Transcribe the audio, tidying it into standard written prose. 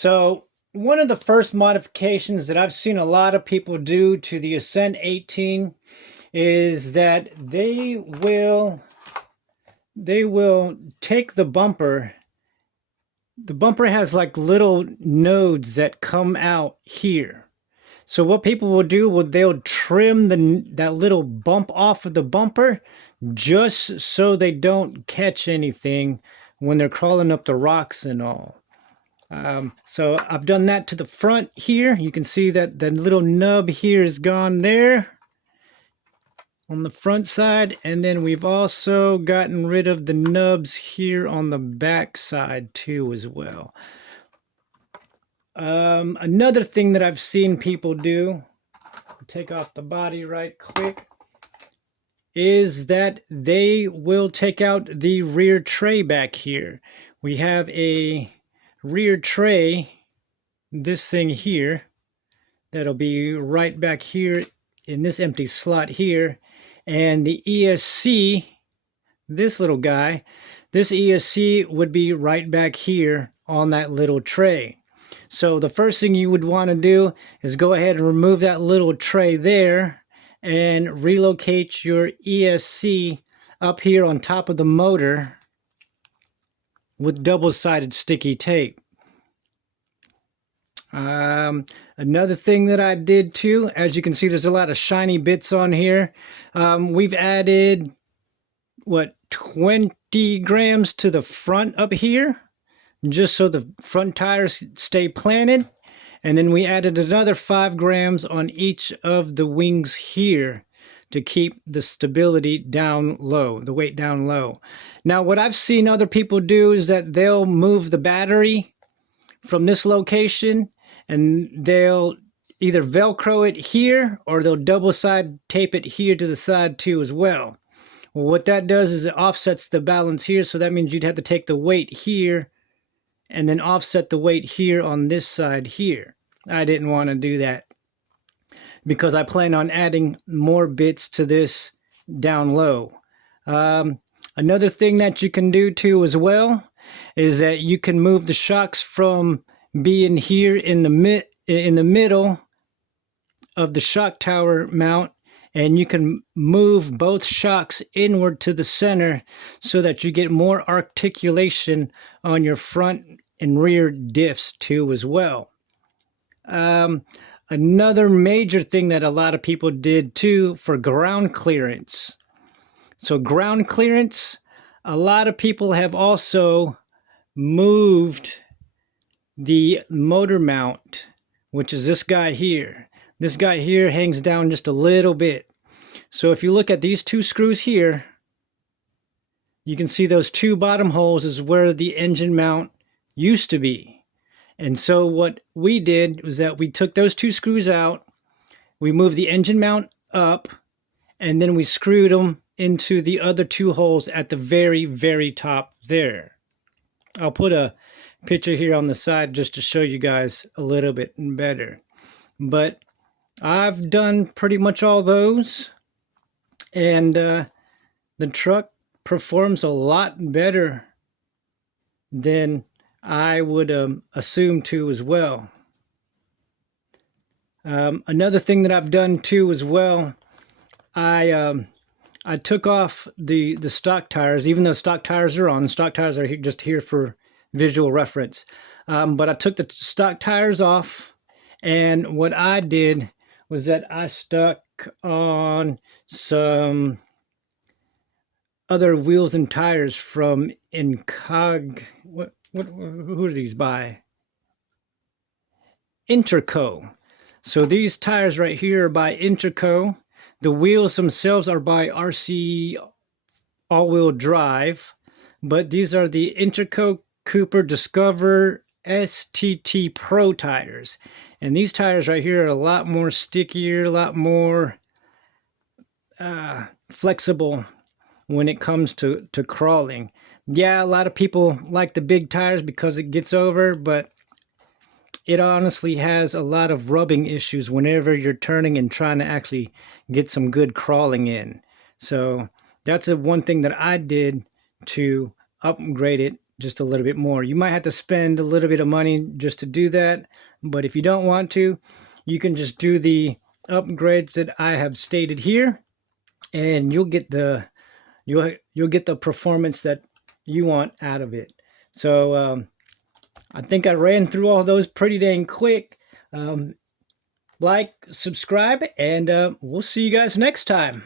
So one of the first modifications that I've seen a lot of people do to the Ascent 18 is that they will take the bumper. The bumper has like little nodes that come out here. So what people will do, they'll trim that little bump off of the bumper just so they don't catch anything when they're crawling up the rocks and all. So I've done that to the front here. You can see that the little nub here is gone there on the front side. And then we've also gotten rid of the nubs here on the back side too as well. Another thing that I've seen people do, take off the body right quick, is that they will take out the rear tray back here. We have a rear tray, this thing here, that'll be right back here in this empty slot here. And the ESC, this little guy, this ESC would be right back here on that little tray. So the first thing you would want to do is go ahead and remove that little tray there and relocate your ESC up here on top of the motor with double-sided sticky tape. Another thing that I did too, as you can see, there's a lot of shiny bits on here. We've added, 20 grams to the front up here, just so the front tires stay planted. And then we added another 5 grams on each of the wings here to keep the stability down low, the weight down low. Now, what I've seen other people do is that they'll move the battery from this location and they'll either Velcro it here or they'll double side tape it here to the side too as well. Well, what that does is it offsets the balance here. So that means you'd have to take the weight here and then offset the weight here on this side here. I didn't want to do that because I plan on adding more bits to this down low. Another thing that you can do too as well is that you can move the shocks from being here in the middle of the shock tower mount, and you can move both shocks inward to the center so that you get more articulation on your front and rear diffs too as well. Another major thing that a lot of people did too for ground clearance. So ground clearance, a lot of people have also moved the motor mount, which is this guy here. This guy here hangs down just a little bit. So if you look at these 2 screws here, you can see those 2 bottom holes is where the engine mount used to be. And so what we did was that we took those 2 screws out, we moved the engine mount up, and then we screwed them into the other 2 holes at the very, very top there. I'll put a picture here on the side just to show you guys a little bit better. But I've done pretty much all those, and the truck performs a lot better than I would assume to as well. Another thing that I've done too as well, I took off the stock tires, even though stock tires are on. Stock tires are just here for visual reference. But I took the stock tires off, and what I did was that I stuck on some other wheels and tires from Incog. Who are these by? Interco. So these tires right here are by Interco. The wheels themselves are by RC all-wheel drive, but these are the Interco Cooper Discover STT Pro tires. And these tires right here are a lot more stickier, a lot more flexible when it comes to crawling. Yeah, a lot of people like the big tires because it gets over, but it honestly has a lot of rubbing issues whenever you're turning and trying to actually get some good crawling in. So that's one thing that I did to upgrade it just a little bit more. You might have to spend a little bit of money just to do that, but if you don't want to, you can just do the upgrades that I have stated here, and you'll get the performance that you want out of it. So I think I ran through all those pretty dang quick. Like, subscribe, and we'll see you guys next time.